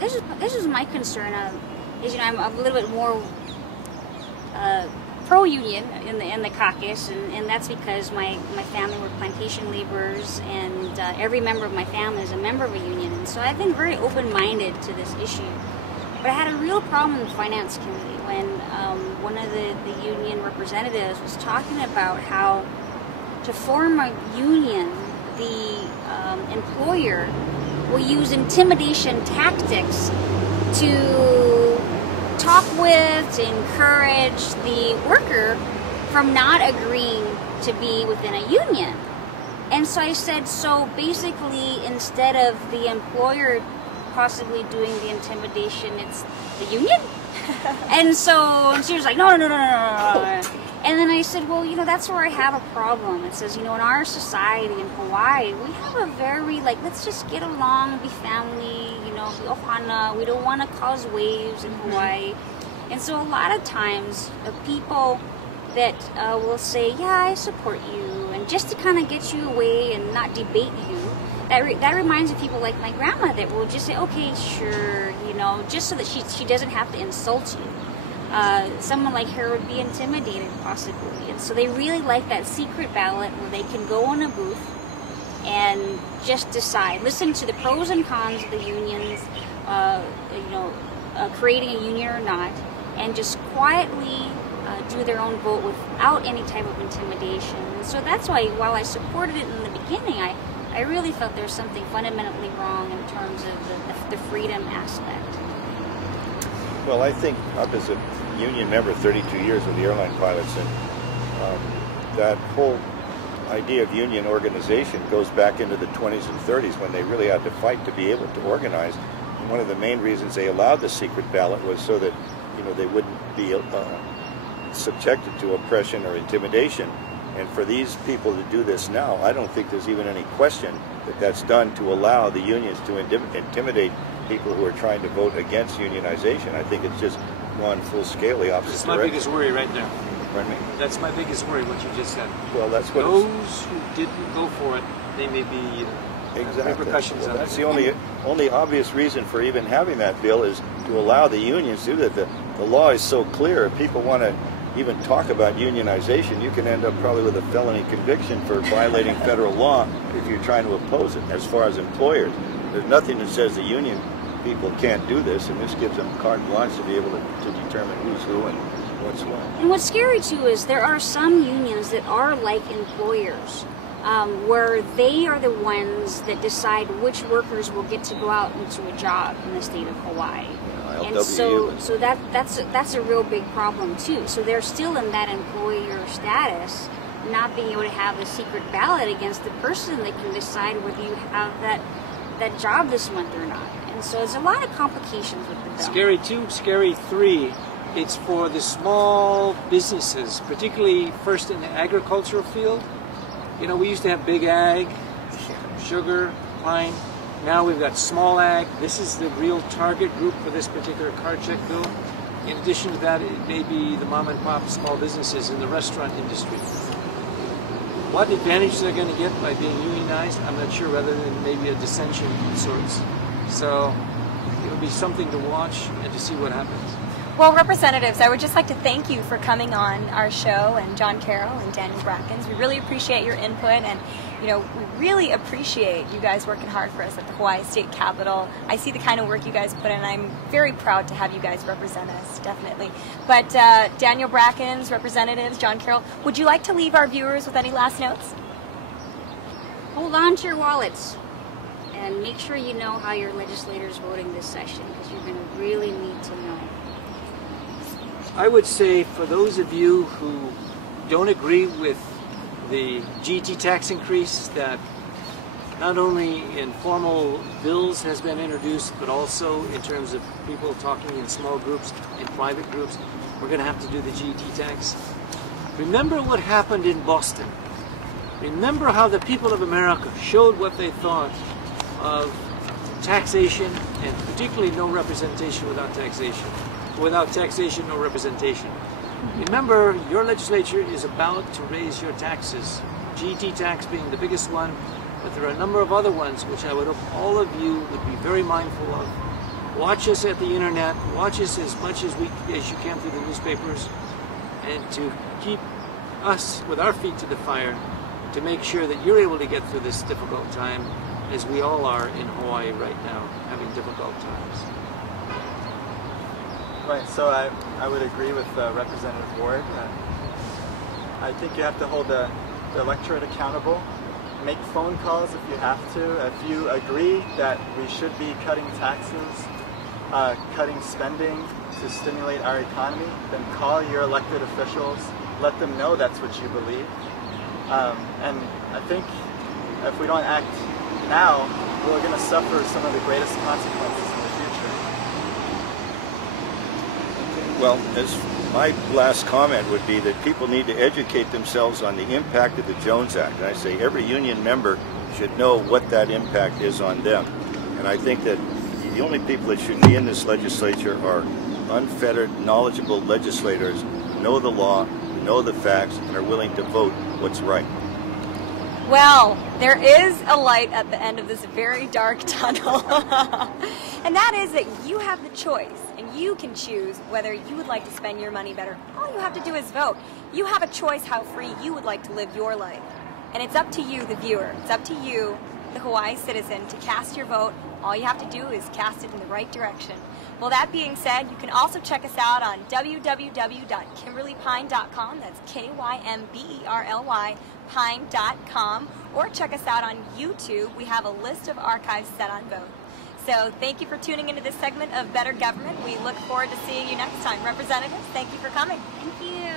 this is my concern. Is I'm a little bit more pro-union in the caucus, and that's because my family were plantation laborers, and every member of my family is a member of a union, and so I've been very open-minded to this issue. But I had a real problem in the finance committee when one of the union representatives was talking about how to form a union, the employer will use intimidation tactics to talk with, to encourage the worker from not agreeing to be within a union. And so I said, so basically instead of the employer possibly doing the intimidation, it's the union? And so she was like, no. And then I said, well, that's where I have a problem. It says, in our society in Hawaii, we have a very, let's just get along, be family, be ohana. We don't want to cause waves in Hawaii. And so a lot of times, people that will say, yeah, I support you, and just to kind of get you away and not debate you, that reminds me of people like my grandma that will just say, okay, sure, just so that she doesn't have to insult you. Someone like her would be intimidated, possibly. And so they really like that secret ballot where they can go in a booth and just decide, listen to the pros and cons of the unions, creating a union or not, and just quietly do their own vote without any type of intimidation. And so that's why, while I supported it in the beginning, I really felt there's something fundamentally wrong in terms of the freedom aspect. Well, I think up as a union member 32 years with the airline pilots, and that whole idea of union organization goes back into the 20s and 30s when they really had to fight to be able to organize. And one of the main reasons they allowed the secret ballot was so that they wouldn't be subjected to oppression or intimidation. And for these people to do this now, I don't think there's even any question that that's done to allow the unions to intimidate people who are trying to vote against unionization. I think it's just gone full scale the opposite That's my direction. biggest worry right now. Pardon me? That's my biggest worry, what you just said. Well, that's what those who didn't go for it, they may be repercussions well, of that's it. the only obvious reason for even having that bill is to allow the unions to do that. The law is so clear. If people want to even talk about unionization, you can end up probably with a felony conviction for violating federal law if you're trying to oppose it. As far as employers, there's nothing that says the union people can't do this, and this gives them carte blanche to be able to determine who's who and what's what. And what's scary too is there are some unions that are like employers, where they are the ones that decide which workers will get to go out into a job in the state of Hawaii. And so that's a real big problem too. So they're still in that employer status, not being able to have a secret ballot against the person that can decide whether you have that job this month or not. And so there's a lot of complications with the bill. Scary 2, scary 3, it's for the small businesses, particularly first in the agricultural field. We used to have big ag, sugar, pine. Now we've got small ag. This is the real target group for this particular card check bill. In addition to that, it may be the mom and pop small businesses in the restaurant industry. What advantage they're going to get by being unionized, I'm not sure, rather than maybe a dissension of sorts. So it'll be something to watch and to see what happens. Well, representatives, I would just like to thank you for coming on our show, and John Carroll and Daniel Brackins. We really appreciate your input, and we really appreciate you guys working hard for us at the Hawaii State Capitol. I see the kind of work you guys put in, and I'm very proud to have you guys represent us, definitely. But Daniel Brackins, representatives, John Carroll, would you like to leave our viewers with any last notes? Hold on to your wallets and make sure you know how your legislators voting this session, because you're going to really need to know. I would say for those of you who don't agree with the GT tax increase that not only in formal bills has been introduced, but also in terms of people talking in small groups, in private groups, we're going to have to do the GT tax. Remember what happened in Boston. Remember how the people of America showed what they thought of taxation, and particularly no representation without taxation. Without taxation, no representation. Remember, your legislature is about to raise your taxes, GT tax being the biggest one, but there are a number of other ones which I would hope all of you would be very mindful of watch us at the internet, watch us as much as you can through the newspapers, and to keep us with our feet to the fire to make sure that you're able to get through this difficult time, as we all are in Hawaii right now, having difficult times. Right, so I would agree with Representative Ward. I think you have to hold the electorate accountable. Make phone calls if you have to. If you agree that we should be cutting taxes, cutting spending to stimulate our economy, then call your elected officials. Let them know that's what you believe. And I think if we don't act now, we're going to suffer some of the greatest consequences in the future. Well, as my last comment would be that people need to educate themselves on the impact of the Jones Act. And I say every union member should know what that impact is on them. And I think that the only people that should be in this legislature are unfettered, knowledgeable legislators who know the law, who know the facts, and are willing to vote what's right. Well, there is a light at the end of this very dark tunnel. And that is that you have the choice, and you can choose whether you would like to spend your money better. All you have to do is vote. You have a choice how free you would like to live your life. And it's up to you, the viewer. It's up to you, the Hawaii citizen, to cast your vote. All you have to do is cast it in the right direction. Well, that being said, you can also check us out on www.kymberlypine.com. That's Kymberly pine.com, or check us out on YouTube. We have a list of archives set on both. So thank you for tuning into this segment of Better Government. We look forward to seeing you next time. Representatives, thank you for coming. Thank you.